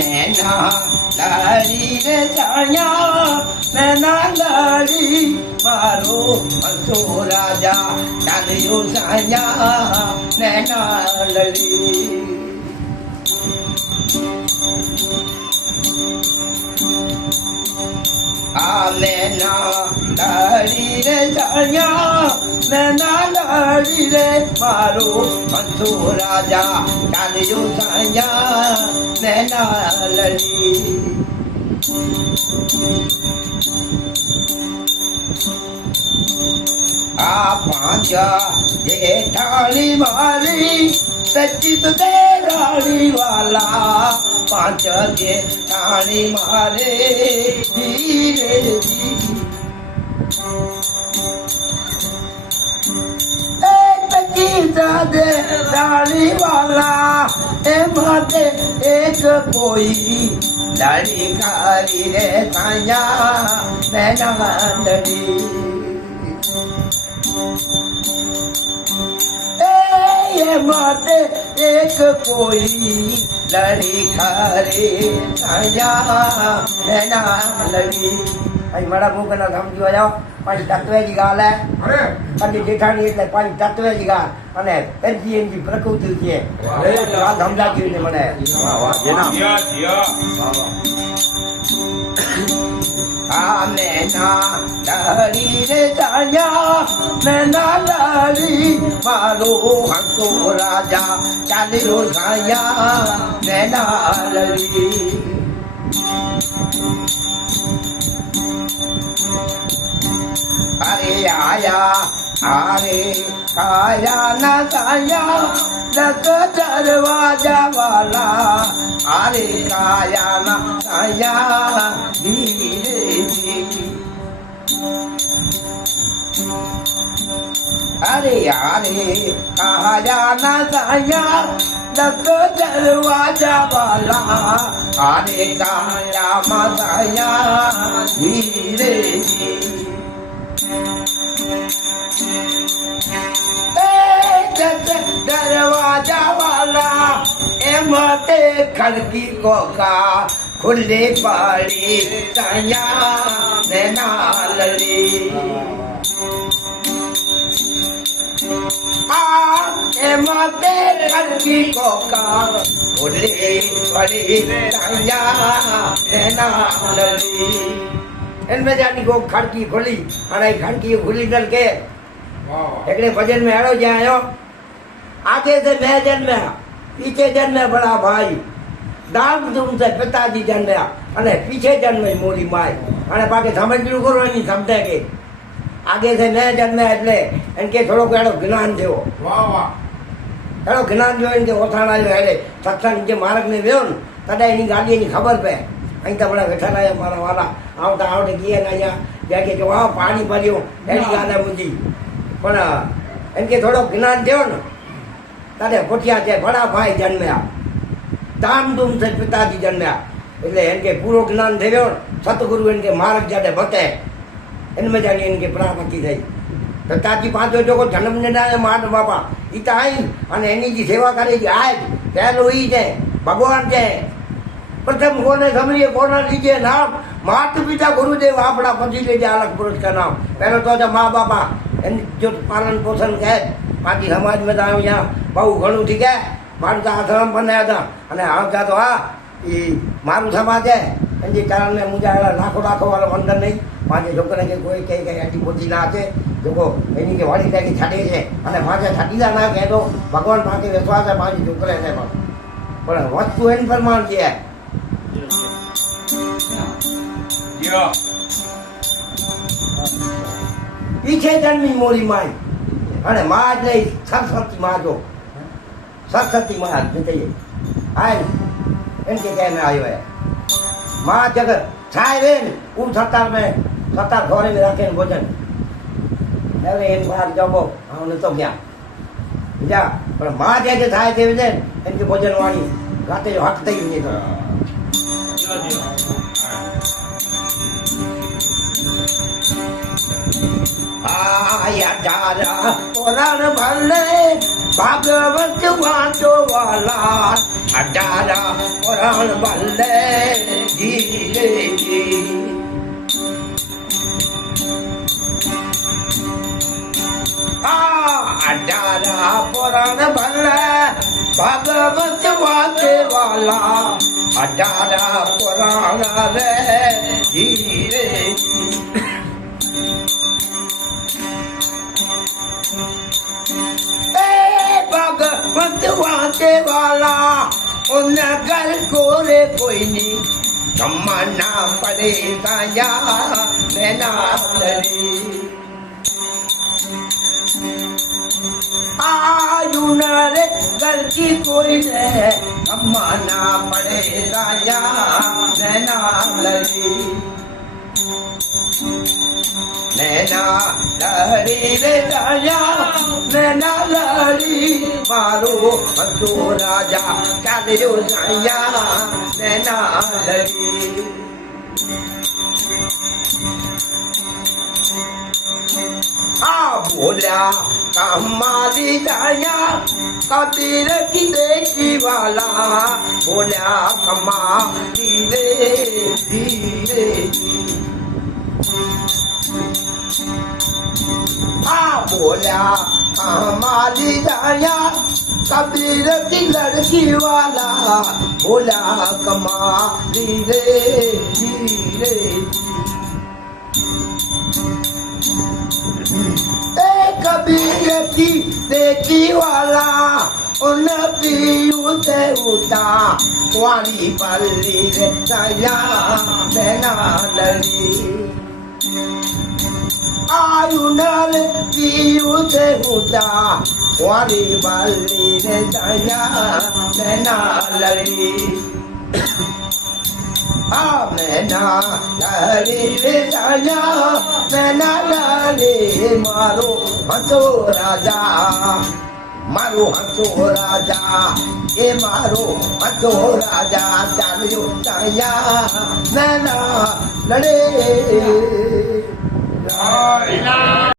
नैना लाड़ी रे साया नैना लाड़ी मारो हंसो राजा चांदियो साया नैना लड़ी नैना लाड़ी रे साया नैना लाड़ी रे मारो हंसो राजा चांदियो साया नैना लड़ी पांचा जेठानी मारी सचित देरानी वाला पांच जेठानी मारे धीरे देरानी वाला ए माते एक कोई लड़ी कारी रे साया नैना लड़ी माते एक कोई लड़ी खारे साया नैना लड़ी भाई मारा मुंह ना समझो जाओ पांच तत्वे जी गाल है पंज जेठानी એટલે પાંચ તત્વે जी गाल અને પેજી એની પ્રકૃતિ છે આ સમજાતી ને મને વાહ વાહ જેના વાહ વાહ नैना लाड़ी रे साया नैना लाड़ी मारो हंसो राजा चांदियो साया नैना लड़ी अरे आया अरे काया ना साया लग दरवाजा वाला अरे काया ना साया धीरे अरे अरे काया ना साया लग दरवाजा वाला अरे काया मसाया धीरे दरवाजा वाला एमते खड़की को का खुले पड़ी साया नैना लड़ी एमते खड़की को का खुले पड़ी साया नैना लड़ी इनमें जानी को खड़की खुली अरे खड़की खुली डल के एकड़े भजन में हेड़ो जायो आगे से मैं जन्म पीछे जन्म बड़ा भाई दाम धूम से पिताजी जन्मया अने पीछे जन्म मोरी माई अने बाकी समझू करो नहीं समझे के आगे से मैं जन्म એટલે इनके थोड़ो हेड़ो ज्ञान देव वाह वाह हेड़ो ज्ञान जो इनके ओथाणा जो हेड़े सत्संग के मार्ग में वियो न तडे इनी गाड़ी की खबर पे अहीं तो बड़ा वेठा रहा मारा वाला आवता आवड़े किए ना या जाके जो आ पानी भरियो एड़ी गाल है मुंजी पण इनके थोड़ो ज्ञान देव न तडे पुठिया जे बड़ा भाई जन्मया धाम धूम से पिताजी जन्मया એટલે इनके पूरो ज्ञान देव्यो सतगुरु इनके मार्ग जाते बते इनमें जानी इनके प्राप्ति थई पिताजी पांचो जो जन्म लेना है माट बापा ई तो आई अने एनी जी सेवा करे जी आज पहलो ई जे भगवान जे प्रथम कोने समझिए कोना लीजिए नाम माता पिता गुरुदेव आपड़ा पति ले जा अलग पुरुष का नाम पहले तो माँ बापा जो पालन पोषण है बाकी समाज में तो यहाँ बहु घणु ठीक है मारू तो आश्रम बनाया था अने आवता तो हाँ ये मारू समाज है इनके कारण में मुझे लाखों लाखों वाला मंदिर नहीं पांचे छोकरा के कोई कई कई आटी पोती ना आचे जो एनी के वाड़ी के छाड़े छे अने पांचे छाटीदा ना कहे तो भगवान पांचे विश्वास है पांचे छोकरा ने पण वस्तु एन प्रमाण जे है पीछे जन्मी मोरी माई अने मां એટલે સરસ્વતી मां जो सरस्वती मां बताइए आए इनके कहने आयो है मां जगत छाए वे उन सत्ता घोरे में रखे भोजन अरे एक बार जाओ हमने तो क्या जा पर मां जैसे छाए थे वे इनके भोजन वाणी राते जो हक तई नहीं तो आया जारा पुराण भले भागवत वाचो वाला अडारा पुराण बल्ले जी जी अडारा पुराण बल्ले भगवत वाते वाला अडारा पुराण रे जी रे भगवत वाते वाला उन गल कोरे कोई नहीं कमाना पड़ेगा या लेना लड़ी आयु रे गलती कोई नहीं कमाना पड़ेगा या लेना लड़ी नैना लहरी रे राजा नैना लहरी मारो बंदो राजा चलो जाया नैना लहरी आ बोला कमाली जाया कबीर की देखी वाला बोला कमाली रे धीरे बोला कमाली जाया कबीर की लड़की वाला बोला कमाली रे धीरे कबीर की देखी वाला उन पीयू से उठा वाली बल्ली रे जाया नैना लड़ी आयु नल पीयू से उठा वाली बल्ली रे जाया नैना लड़ी नैना लड़ी रे जाया नैना लड़ी मारो हंसो राजा मारो हंसो राजा ये मारो हंसो राजा चलो जाया नैना लड़े